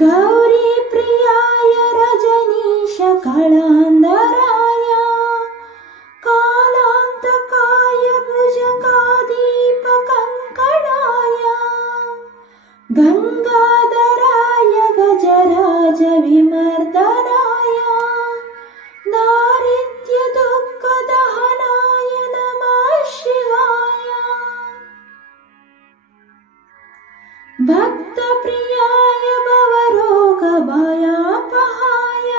गौरीप्रियाय रजनीश कलान्दराय कालान्तकाय भुजगादीपकङ्कणाय गङ्गाधराय गजराज विमर्दनाय दारिद्र्यदुःखदहनाय नमः शिवाय। भक्तप्रियाय भवरोगभयापहाय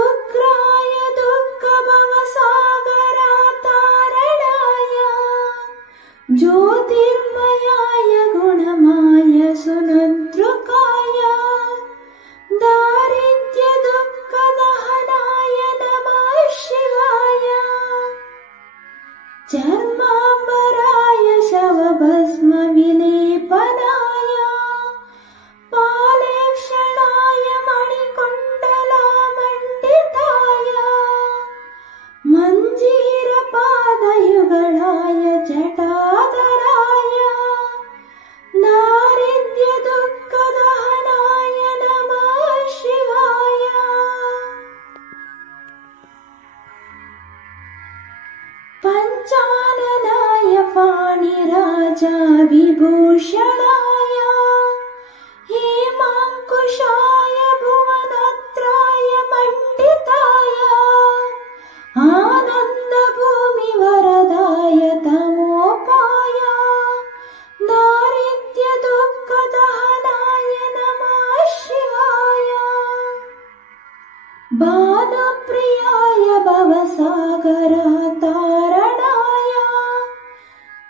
उग्राय दुःखभवसागरतारणाय ज्योतिर्मयाय गुणमाय सुनदृकाय दारिद्र्यदुःखदहनाय नमः शिवाय। चर्माम्बराय शवभस्मविलेपनाय पालेक्षणाय मणिकुण्डलमण्डिताय मञ्जीरपादयुगळाय जटाधराय दारिद्र्यदुःखदहनाय नमः शिवाय। पञ्चाननाय फाणिराजाविभूषणाय हेमाङ्कुशाय भुवनत्राय मण्डिताय आनन्दभूमिवरदाय तमोपाय दारिद्र्यदुःखदहनाय नमः शिवाय। बालप्रियाय भवसागरतारणाय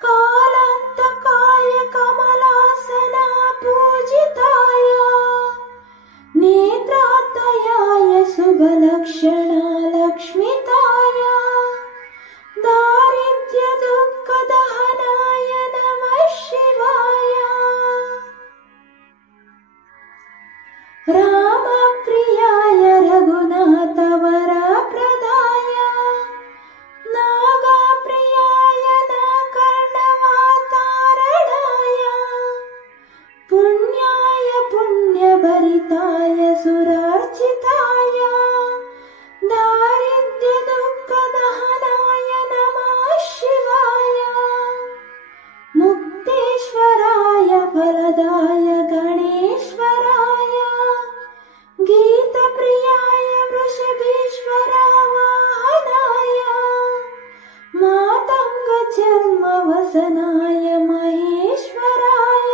कालान्तकाय कमलासनपूजिताय नेत्रातयाय शुभलक्षणलक्ष्मिताय दारिद्र्यदुःखदहनाय नमः शिवाय। रामप्रियाय रघुनाथवरप्रदाय नागप्रियाय नाकर्णवातारणाय पुण्याय पुण्यभरिताय सुरार्चिताय दारिद्र्यदुःखदहनाय नमः शिवाय। मुक्तेश्वराय फलदाय गणेश्वराय गीतप्रियाय वृषभेश्वरवाहनाय मातङ्गचर्मवसनाय महेश्वराय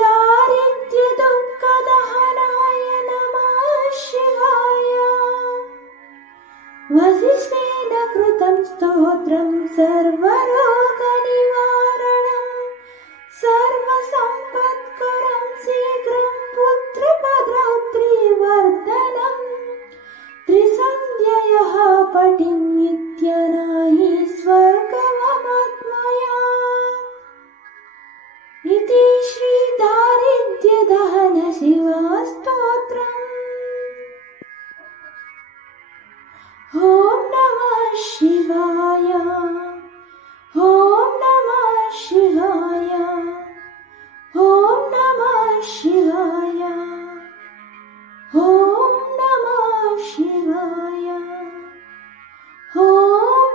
दारिद्र्यदुःखदहनाय नमः शिवाय। वसिष्ठेन कृतं स्तोत्रं सर्वरोगनिवारणं सर्वसम्पत्करं शीघ्रं पुत्रपौत्रीवर्धनं त्रिसन्ध्ययः पठिन्नित्यनाहि स्वर्गमवाप्नुया इति श्री दारिद्र्यदहन शिवस्तोत्रम्। ॐ नमः शिवाय। ॐ नमः शिवाय। ॐ नमः शिवाय। ॐ नमः शिवाय। ॐ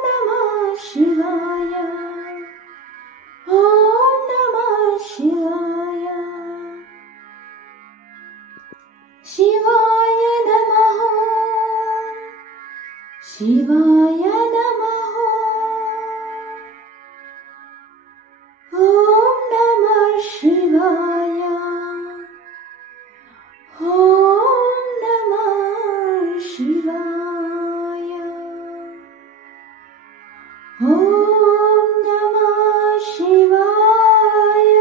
नमः शिवाय। ॐ नमः शिवाय। शिवाय नमः। शिवाय नमः। ॐ नमः शिवाय। ॐ नमः शिवाय। ॐ नमः शिवाय।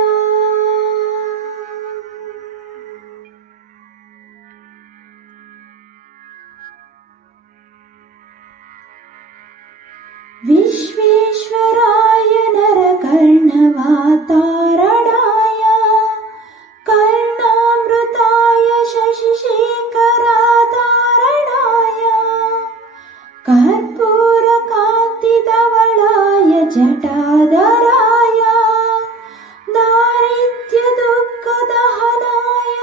विश्वेश्वराय नरकर्णवातारणाय कर्णामृताय शशिशेखराधारणाय कर्पूरकान्तिधवलाय जटाधराय दारिद्र्यदुःखदहनाय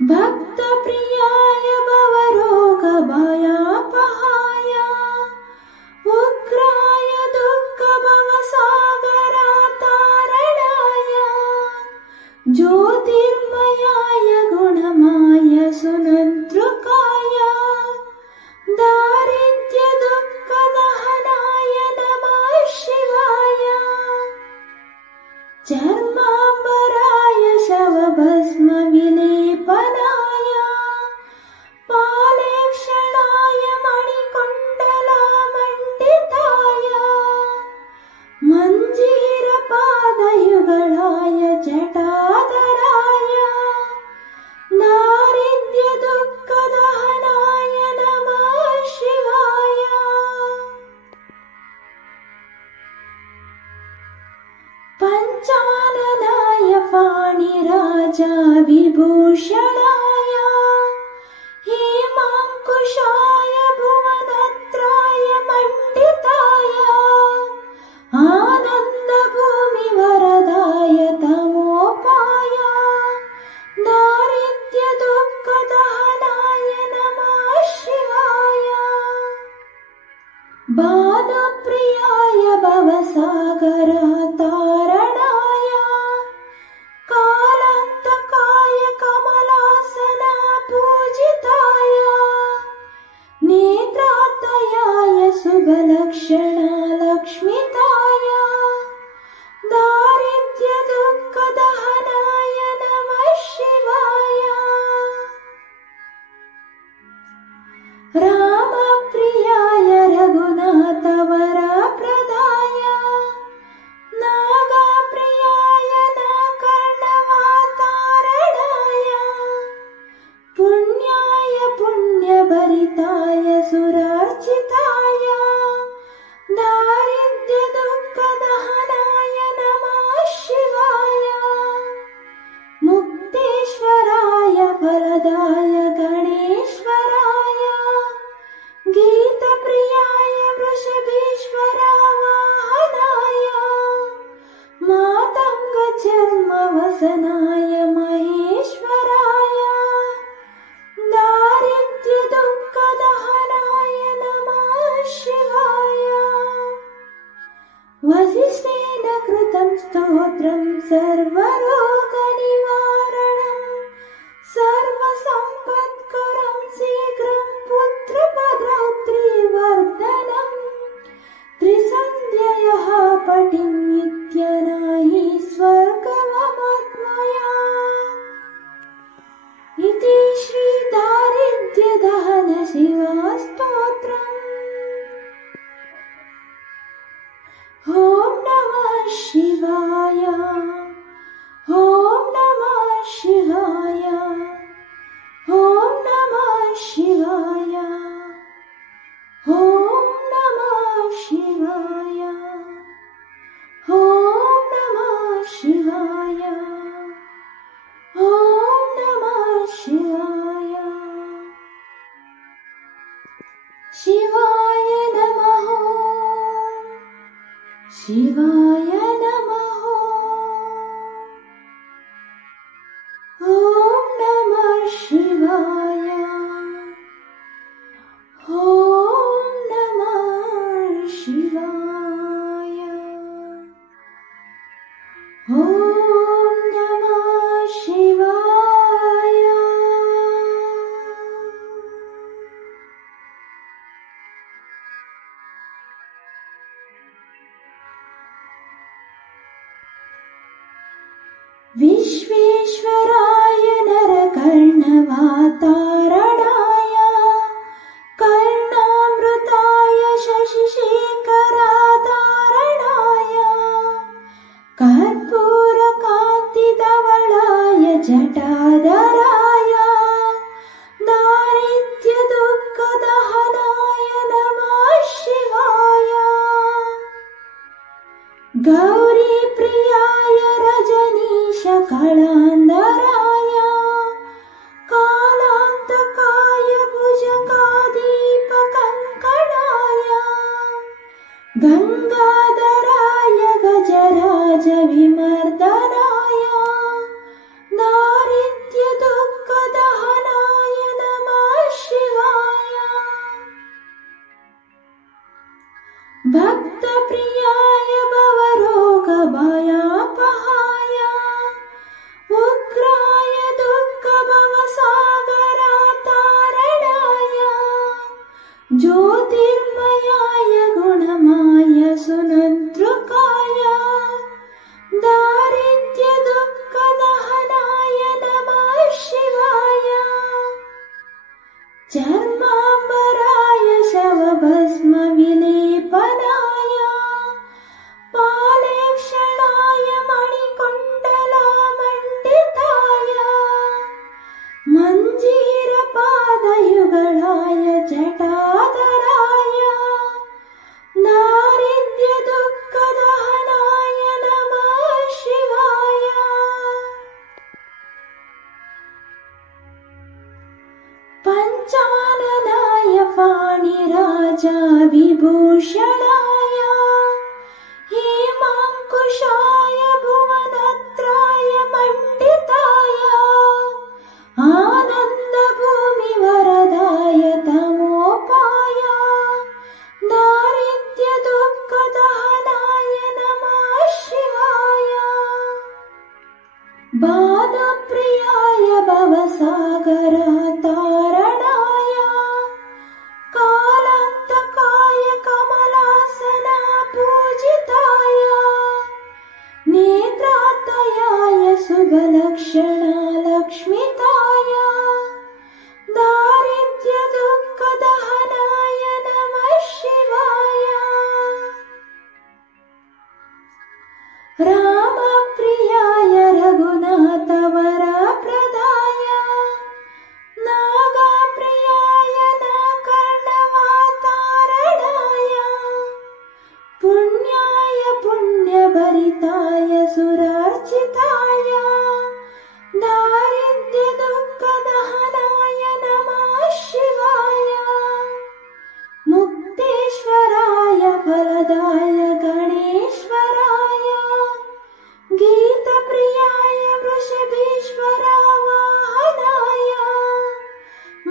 भक्तप्रियाय भवरोगभयापहाय उग्राय दुःखभवसागरतारणाय ज्योतिर्मयाय गुणमाय सुनन्दृकाय दारिद्र्यदुःखदहनाय नमः शिवाय चर्माम्बराय शवभस्मविलेपनाय पालेक्षणाय मणिकुण्डलमण्डिताय मञ्जीरपादयुगलाय जटाधराय दारिद्र्यदुःखदहनाय नमः शिवाय पञ्चाननाय फाणिराजाविभूषणाय हेमाङ्कुशाय भुवनत्राय मण्डिताय आनन्दभूमिवरदाय तमोपाय दारिद्र्यदुःखदहनाय नमः शिवाय बालप्रियाय भवसागरतारणाय कालान्तकाय कमलासनपूजिताय नेत्रातयाय शुभलक्षणलक्ष्मिताय दारिद्र्यदुःखदहनाय नमः शिवाय रामप्रियाय रघुनाथवरप्रदाय नागप्रियाय नाकर्णवातारणाय पुण्याय पुण्यभरिताय सुरार्चिताय दारिद्र्यदुःखदहनाय नमः शिवाय मुक्तेश्वराय फलदाय गणेश्वराय गीतप्रियाय वृषभेश्वरवाहनाय मातङ्गचर्मवसनाय महेश्वराय दारिद्र्यदुःखदहनाय नमः शिवाय वसिष्ठेन कृतं स्तोत्रं सर्वरोगनिवारणं सर्वसम्पत्करं शीघ्रं पुत्रपदौत्रीवर्धनं त्रिसन्ध्ययः पठिन्नित्यनाहि स्वर्गमत्मया इति श्रीदारिद्र्यदहन शिवस्तोत्रम् ॐ नमः शिवाय ॐ नमः शिवाय ॐ नमः शिवाय ॐ नमः शिवाय ॐ नमः शिवाय ॐ नमः शिवाय शिवाय नमः शिवाय नमः ॐ नमः शिवाय ॐ नमः शिवाय ॐ नमः शिवाय विश्वेश्वराय नरकर्णवातारणाय कर्णामृताय शशिशेखराधारणाय कर्पूरकान्तिधवलाय जटाधराय दारिद्र्यदुःखदहनाय नमः शिवाय गौरीप्रियाय रजनीशकलान्धराय कालान्तकाय भुजङ्गादीपकङ्कणाय गङ्गाधराय गजराजविमर्दनाय दारिद्र्यदुःखदहनाय राजाविभूषणाय हेमाङ्कुशाय भुवनत्राय मण्डिताय आनन्दभूमिवरदाय तमोपाय दारिद्र्यदुःखदहनाय नमः शिवाय बालप्रियाय भवसागरतारणाय कालान्तकाय कमलासना पूजिताय नेत्रातयाय शुभलक्षणालक्ष्मिताय दारिद्र्यदुःखदहनाय नमः शिवाय रामप्रियाय रघुनाथवरप्रदाय नागप्रियाय नाकर्णवातारणाय पुण्याय पुण्यभरिताय सुरार्चिताय दारिद्र्यदुःखदहनाय नमः शिवाय मुक्तेश्वराय फलदाय गणेश्वराय गीतप्रियाय वृषभेश्वरावाहनाय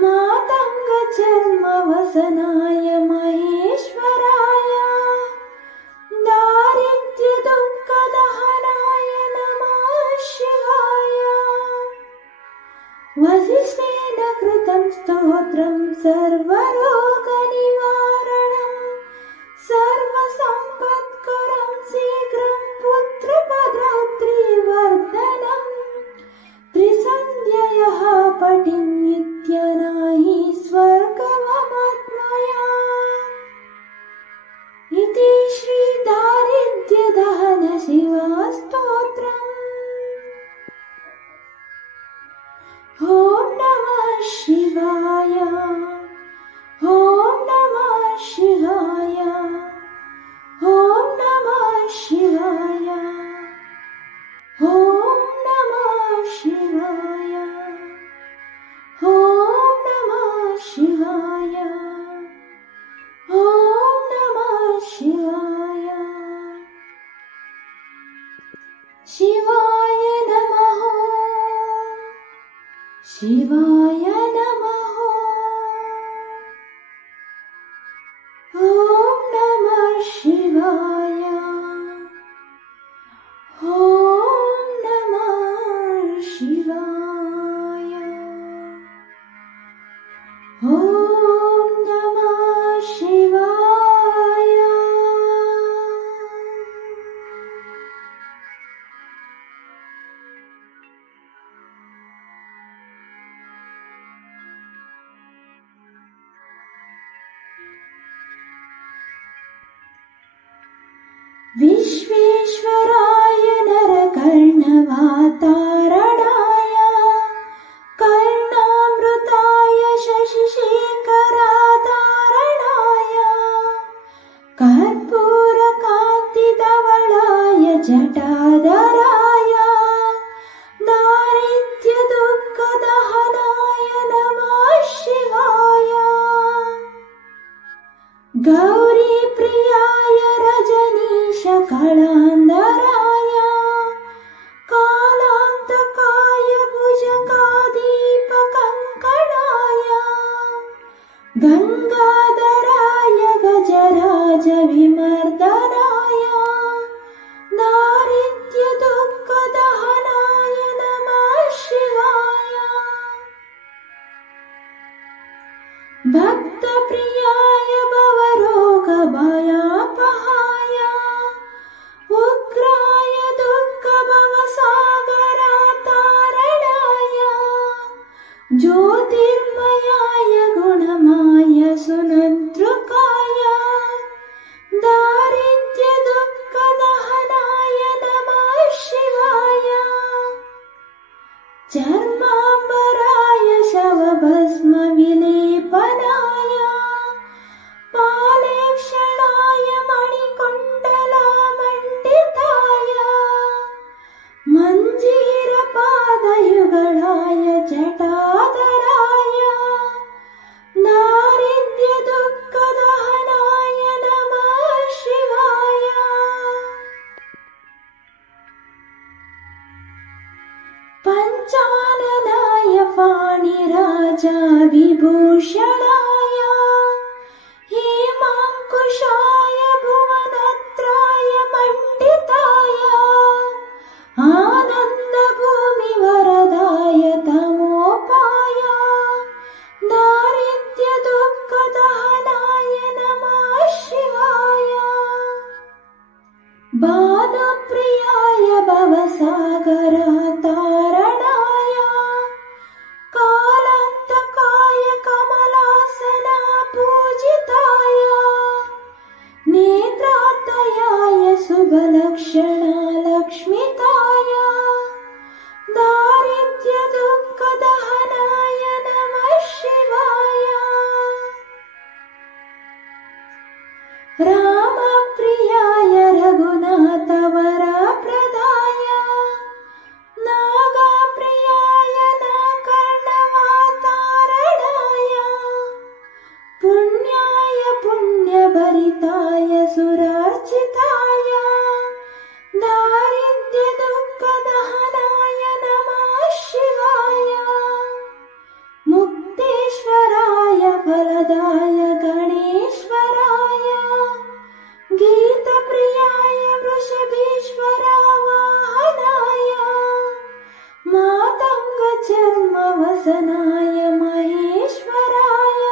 मातङ्गजन्मवसनाय महेश्वराय दारिद्र्यदुःखदहनाय नमः शिवाय वसिष्ठेन कृतं स्तोत्रं सर्वरोगनिवारणं सर्वसम्पत्करं शीघ्रं पुत्रपदौत्रीवर्धनम् त्रिसन्ध्ययः पठिन्नित्यनाहि स्वर्गमवाप्नुया इति श्रीदारिद्र्यदहन शिवस्तोत्रम्। ॐ नमः शिवाय ॐ नमः शिवाय ॐ नमः शिवाय ॐ नमः शिवाय ॐ नमः शिवाय ॐ नमः शिवाय शिवाय नमः शिवाय नमः ॐ नमः शिवाय ॐ नमः शिवाय ॐ नमः शिवाय। पञ्चाननाय फाणिराजाविभूषणाय हेमाङ्कुशाय भुवनत्राय मण्डिताय आनन्दभूमिवरदाय तमोपाय दारिद्र्यदुःखदहनाय नमः शिवाय बालप्रियाय भवसागरतारणाय कालान्तकाय कमलासना पूजिताय नेत्रातयाय शुभलक्षणलक्ष्मिताय दारिद्र्यदुःखदहनाय नमः शिवाय रामप्रियाय रघुनाथवरप्रदाय नागप्रियाय नाकर्णवातारणाय पुण्याय पुण्यभरिताय सुरार्चिताय दारिद्र्यदुःखदहनाय नमः शिवाय मुक्तेश्वराय फलदाय गणेश्वराय गीतप्रियाय वृषभेश्वरवाहनाय मातङ्गचर्मवसनाय महेश्वराय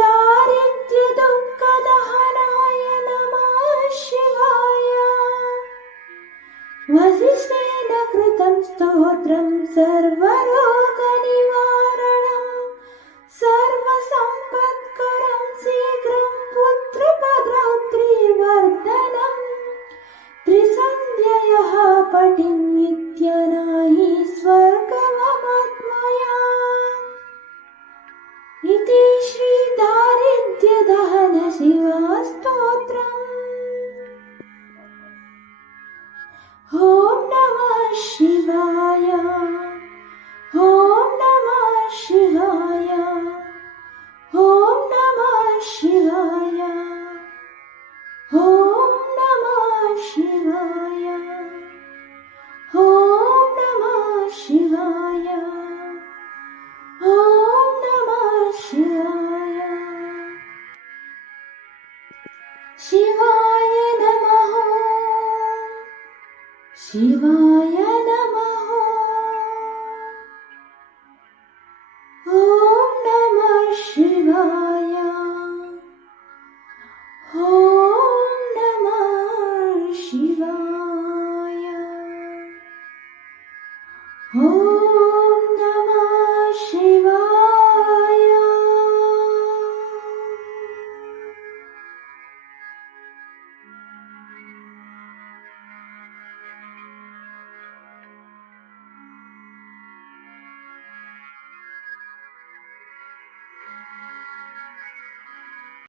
दारिद्र्यदुःखदहनाय नमः शिवाय वसिष्ठेन कृतं स्तोत्रं सर्वरोगनिवारणं सर्वसम्पत्करं शीघ्रं पुत्रपदौत्रीवर्धनम् त्रिसन्ध्ययः पठिन्नित्यनाहि स्वर्गमवाप्नुया इति श्रीदारिद्र्यदहन शिवस्तोत्रम्। ॐ नमः शिवाय ॐ नमः शिवाय ॐ नमः शिवाय ॐ नमः शिवाय ॐ नमः शिवाय ॐ नमः शिवाय शिवाय नमः शिवाय नमः ॐ नमः शिवाय ॐ